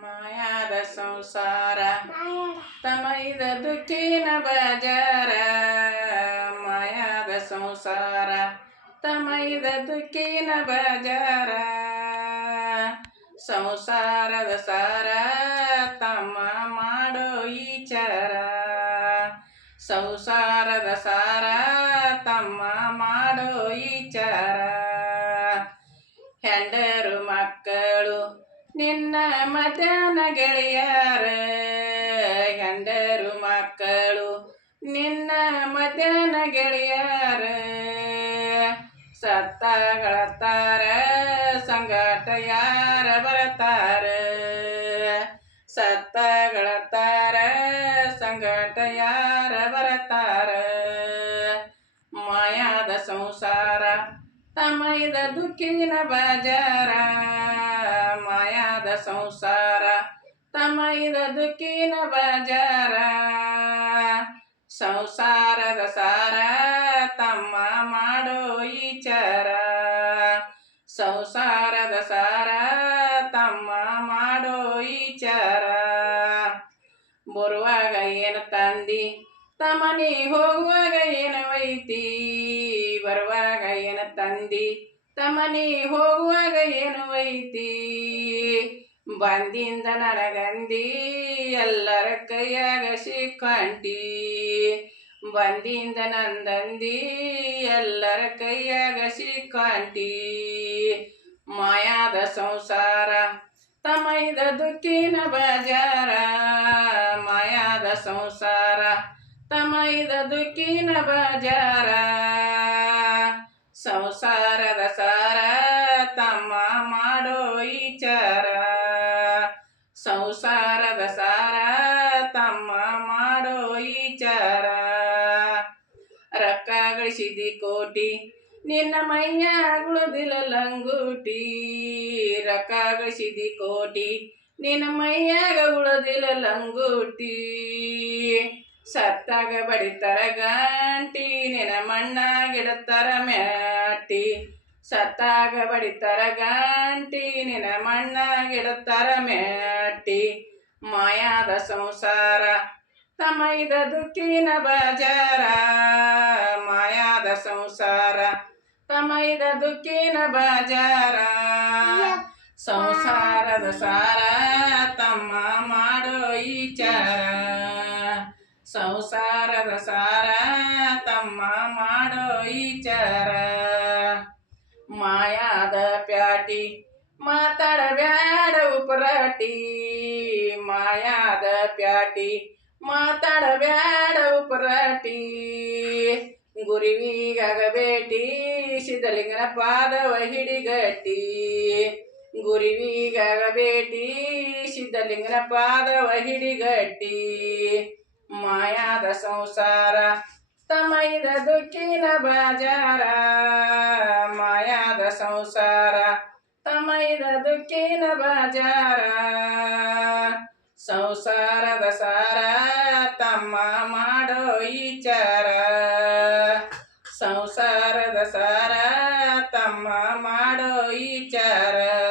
ಮಾಯಾದ ಸಂಸಾರ ತಮೈದ ದುಃಖಿನ ಬಜಾರ ಮಾಯಾದ ಸಂಸಾರ ತಮೈದ ದುಃಖಿನ ಬಜಾರ, ಸಂಸಾರದ ಸಾರ, ತಮ್ಮ ಮಾಡೋ ಈಚಾರ, ಸಂಸಾರದ ಸಾರ, ತಮ್ಮ ಮಾಡೋ ಈಚಾರ. ಹೆಂಡರು ಮಕ್ಕಳು ನಿನ್ನ ಮಧ್ಯಾಹ್ನ ಗೆಳೆಯರ ಗಂಡರು ಮಕ್ಕಳು, ನಿನ್ನ ಮಧ್ಯಾಹ್ನ ಗೆಳೆಯರ ಸತ್ತಗಳತ್ತಾರ ಸಂಗಾಟ ಯಾರ ಬರತಾರ? ಸತ್ತಗಳತ್ತಾರ ಸಂಗಾಟ ಯಾರ ತಮೈದ ದುಃಖಿನ ಬಜಾರ, ಮಾಯಾದ ಸಂಸಾರ. ತಮೈದ ದುಃಖಿನ ಬಜಾರ, ಸಂಸಾರದ ಸಾರ. ತಮ್ಮ ಮಾಡೋ ಈಚಾರ, ಸಂಸಾರದ ಸಾರ. ತಮ್ಮ ಮಾಡೋ ಈಚಾರ. ಬರುವಾಗ ಏನು ತಂದಿ? ತಮನಿ ಹೋಗುವಾಗ ಏನು ಐತಿ ಬರುವಾಗ ಏನು ತಂದಿ? ತಮನಿ ಹೋಗುವಾಗ ಏನು ಐತಿ ಬಂದಿಂದ ನರಗಂದಿ, ಎಲ್ಲರ ಕೈಯಾಗ ಸಿಕ್ಕಂಟಿ. ಬಂದಿಂದ ನಂದಂದಿ, ಎಲ್ಲರ ಕೈಯಾಗ ಸಿಕ್ಕಂಟಿ. ಮಾಯಾದ ಸಂಸಾರ ತಮೈದ ದುಃಖಿನ ಬಜಾರ. ಮಾಯಾದ ಸಂಸಾರ ತಮೈದ ದುಃಖಿನ ಬಜಾರ. ಸಂಸಾರದ ಸಂಸಾರದ ಸಾರ ತಮ್ಮ ಮಾಡೋ ಈಚಾರ. ರೊಕ್ಕ ಗಳಿಸಿದಿ ಕೋಟಿ, ನಿನ್ನ ಮೈಯ ಉಳಿದಿಲ್ಲ ಲಂಗೂಟಿ ರೊಕ್ಕ ಗಳಿಸಿದಿ ಕೋಟಿ, ನಿನ್ನ ಮೈಯಾಗ ಉಳಿದಿಲ್ಲ ಲಂಗುಟಿ ಸತ್ತಾಗ ಬಡಿತರ ಗಂಟಿ, ನಿನ್ನ ಮಣ್ಣಾಗಿಡತ್ತಾರ ಮ್ಯಾಟಿ ಸತ್ತಾಗ ಬಡಿತಾರ ಗಂಟಿ ನಿನ ಮಣ್ಣಾಗಿಡುತ್ತಾರ ಮೆಟ್ಟಿ ಮಾಯಾದ ಸಂಸಾರ, ತಮೈದ ದುಃಖಿನ ಬಜಾರ, ಮಾಯಾದ ಸಂಸಾರ, ತಮೈದ ದುಃಖಿನ ಬಜಾರ. ಸಂಸಾರದ ಸಾರ ತಮ್ಮ ಮಾಡೋ ಈಚಾರ, ಸಂಸಾರದ ಸಾರ ತಮ್ಮ ಮಾಡೋ ಈಚಾರ. Patty ಮಾತಾಡಬ್ಯಾಡ ಉಪರಾಟಿ, ಮಾಯಾದ patty ಮಾತಾಡಬ್ಯಾಡ ಉಪರಾಟಿ. ಗುರುವಿಗಾಗ ಭೇಟಿ, ಸಿದ್ಧಲಿಂಗನ ಪಾದವ ಹಿಡಿಗಟ್ಟಿ. ಗುರುವಿಗಾಗ ಭೇಟಿ, ಸಿದ್ಧಲಿಂಗನ ಪಾದವ ಹಿಡಿಗಟ್ಟಿ. ಮಾಯಾದ ಸಂಸಾರ, ತಮೈದ ದುಃಖಿನ ಬಾಜಾರ. ಸಂಸಾರ ತಮೈದ ದುಃಖಿನ ಬಜಾರ. ಸಂಸಾರದ ಸಾರ ತಮ್ಮ ಮಾಡೋ ವಿಚಾರ. ಸಂಸಾರದ ಸಾರ ತಮ್ಮ ಮಾಡೋ ವಿಚಾರ.